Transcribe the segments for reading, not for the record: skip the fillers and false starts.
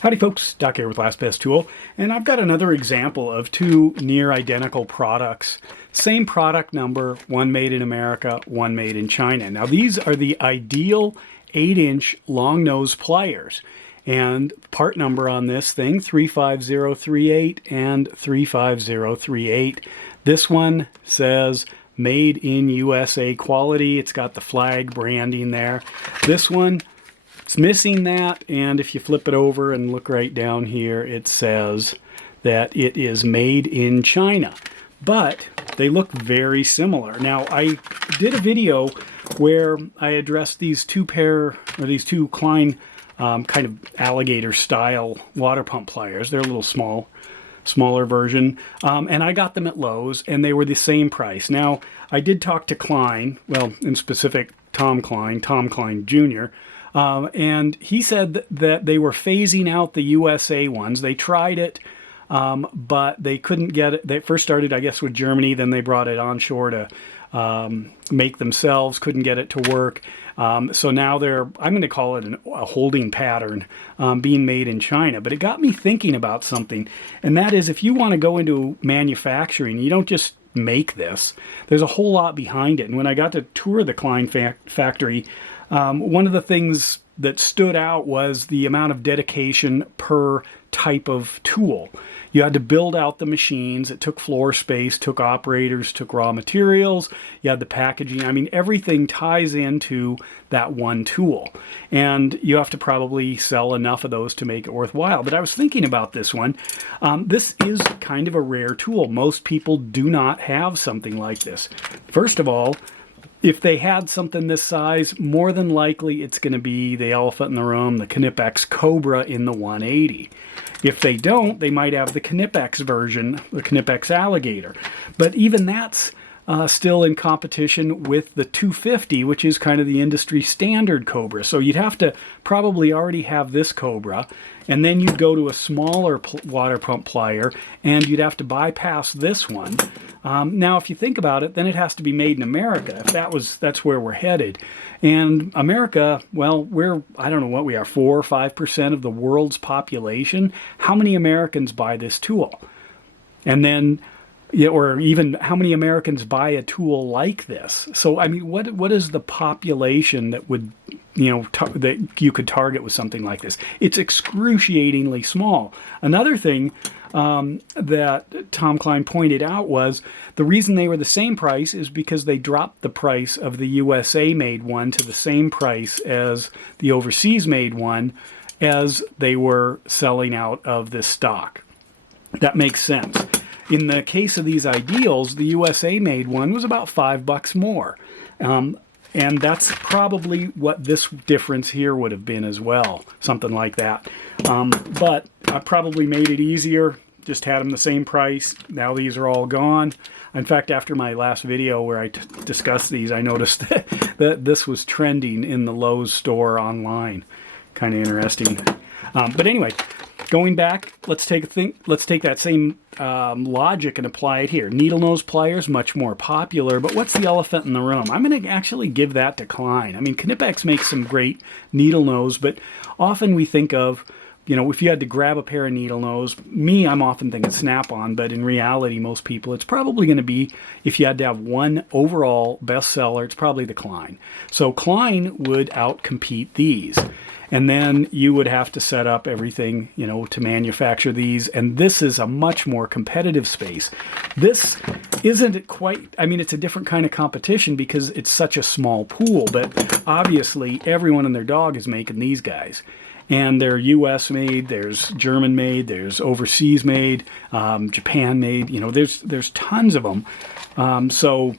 Howdy folks, Doc here with Last Best Tool, and I've got another example of two near identical products. Same product number, one made in America, one made in China. Now these are the ideal 8-inch long nose pliers, and part number on this thing 35038 and 35038. This one says made in USA quality. It's got the flag branding there. This one, it's missing that, and if you flip it over and look right down here, it says that it is made in China. But they look very similar. Now, I did a video where I addressed these two Klein kind of alligator style water pump pliers. They're a little smaller version, and I got them at Lowe's, and they were the same price. Now, I did talk to Klein, well, in specific, Tom Klein Jr., and he said that they were phasing out the USA ones. They tried it, but they couldn't get it. They first started, I guess, with Germany, then they brought it onshore to make themselves, couldn't get it to work. So now I'm going to call it a holding pattern being made in China. But it got me thinking about something, and that is if you want to go into manufacturing, you don't just make this. There's a whole lot behind it. And when I got to tour the Klein factory, one of the things that stood out was the amount of dedication per type of tool. You had to build out the machines. It took floor space, took operators, took raw materials. You had the packaging. I mean, everything ties into that one tool. And you have to probably sell enough of those to make it worthwhile. But I was thinking about this one. This is kind of a rare tool. Most people do not have something like this. First of all, if they had something this size, more than likely it's going to be the elephant in the room, the Knipex Cobra in the 180. If they don't, they might have the Knipex version, the Knipex Alligator. But even that's still in competition with the 250, which is kind of the industry standard Cobra. So you'd have to probably already have this Cobra, and then you'd go to a smaller water pump plier, and you'd have to bypass this one. Now, if you think about it, then it has to be made in America, if that's where we're headed. And America, well, I don't know what we are, 4 or 5% of the world's population. How many Americans buy this tool? And then, yeah, or even how many Americans buy a tool like this? So, I mean, what is the population that would, that you could target with something like this? It's excruciatingly small. Another thing that Tom Klein pointed out was the reason they were the same price is because they dropped the price of the USA made one to the same price as the overseas made one as they were selling out of this stock. That makes sense. In the case of these ideals, the USA made one was about $5 more. And that's probably what this difference here would have been as well, something like that. But I probably made it easier, just had them the same price. Now these are all gone. In fact, after my last video where I discussed these, I noticed that this was trending in the Lowe's store online. Kind of interesting. But anyway, going back, let's take that same logic and apply it here. Needle nose pliers, much more popular, but what's the elephant in the room? I'm going to actually give that to Klein. I mean, Knipex makes some great needle nose, but often we think of, if you had to grab a pair of needle nose, I'm often thinking Snap-on, but in reality, most people, it's probably going to be, if you had to have one overall bestseller, it's probably the Klein. So Klein would outcompete these. And then you would have to set up everything, to manufacture these. And this is a much more competitive space. This isn't quite, it's a different kind of competition because it's such a small pool. But obviously, everyone and their dog is making these guys. And they're US made, there's German made, there's overseas made, Japan made, there's tons of them. So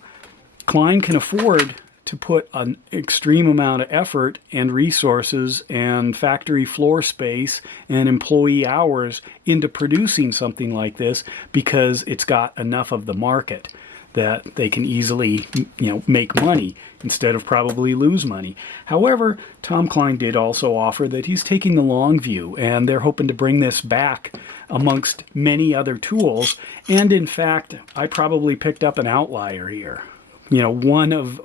Klein can afford to put an extreme amount of effort and resources and factory floor space and employee hours into producing something like this because it's got enough of the market that they can easily, make money instead of probably lose money. However, Tom Klein did also offer that he's taking the long view, and they're hoping to bring this back amongst many other tools. And in fact, I probably picked up an outlier here. One of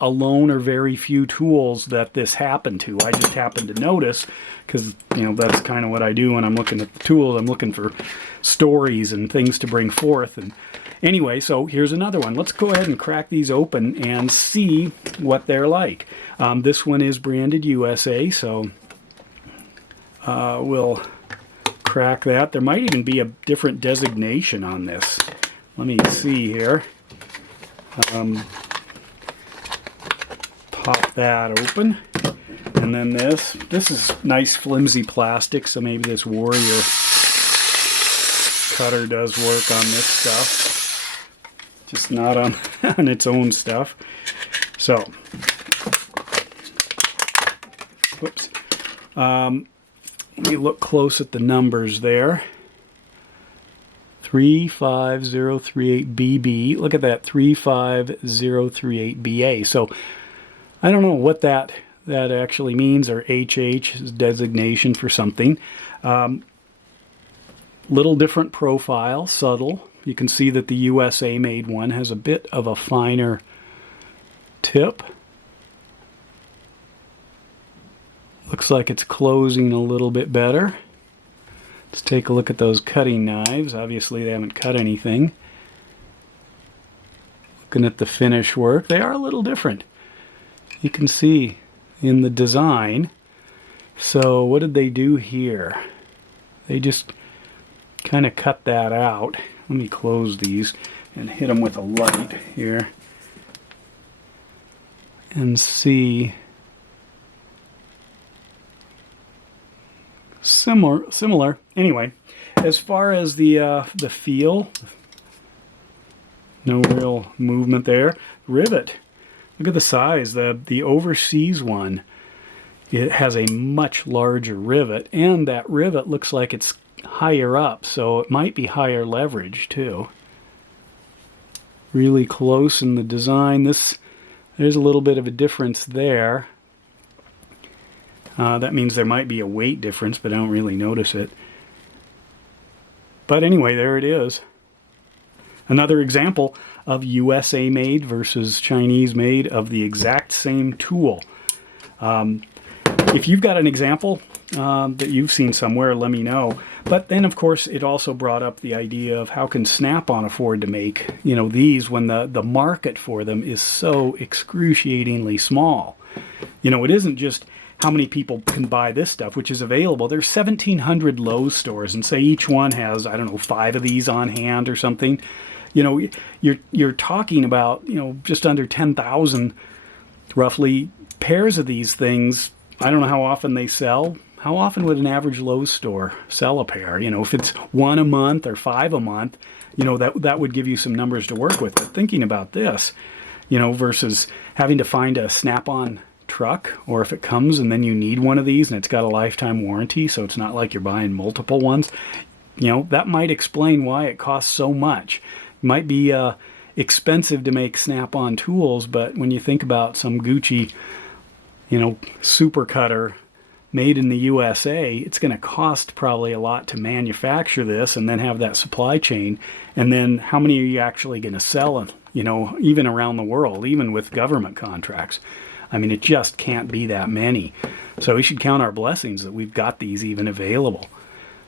alone or very few tools that this happened to. I just happened to notice because, you know, that's kind of what I do when I'm looking at the tools. I'm looking for stories and things to bring forth. And anyway, so here's another one. Let's go ahead and crack these open and see what they're like. This one is branded USA, so we'll crack that. There might even be a different designation on this. Let me see here. Pop that open. And then this is nice flimsy plastic, so maybe this Warrior cutter does work on this stuff. Just not on, on its own stuff. So, whoops. Let me look close at the numbers there. 35038BB. Look at that, 35038BA. So I don't know what that actually means, or HH is designation for something. Little different profile, subtle. You can see that the USA made one has a bit of a finer tip. Looks like it's closing a little bit better. Let's take a look at those cutting knives. Obviously they haven't cut anything. Looking at the finish work, they are a little different. You can see in the design. So what did they do here? They just kind of cut that out. Let me close these and hit them with a light here and see. Similar. Anyway, as far as the feel, no real movement there. Rivet. Look at the size. The overseas one, it has a much larger rivet, and that rivet looks like it's higher up, so it might be higher leverage too. Really close in the design. There's a little bit of a difference there. That means there might be a weight difference, but I don't really notice it. But anyway, there it is. Another example of USA made versus Chinese made of the exact same tool. If you've got an example that you've seen somewhere, let me know. But then, of course, it also brought up the idea of how can Snap-on afford to make, you know, these when the market for them is so excruciatingly small. You know, it isn't just how many people can buy this stuff, which is available. There's 1,700 Lowe's stores, and say each one has, I don't know, 5 of these on hand or something. You know, you're talking about, you know, just under 10,000 roughly pairs of these things. I don't know how often they sell. How often would an average Lowe's store sell a pair? You know, if it's 1 a month or 5 a month, you know, that would give you some numbers to work with. But thinking about this, you know, versus having to find a Snap-on truck, or if it comes and then you need one of these and it's got a lifetime warranty, so it's not like you're buying multiple ones, you know, that might explain why it costs so much. It might be expensive to make Snap-on tools, but when you think about some Gucci, you know, super cutter made in the USA, it's going to cost probably a lot to manufacture this and then have that supply chain. And then how many are you actually going to sell, you know, even around the world, even with government contracts? I mean, it just can't be that many. So we should count our blessings that we've got these even available.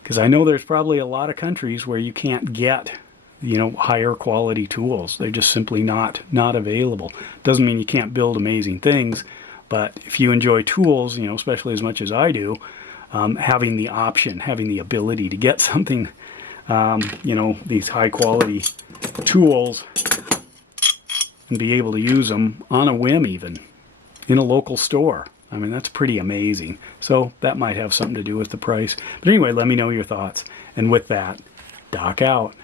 Because I know there's probably a lot of countries where you can't get, you know, higher quality tools. They're just simply not available. Doesn't mean you can't build amazing things, but if you enjoy tools, you know, especially as much as I do, having the option, having the ability to get something, you know, these high quality tools and be able to use them on a whim even in a local store. I mean, that's pretty amazing. So that might have something to do with the price. But anyway, let me know your thoughts. And with that, Doc out.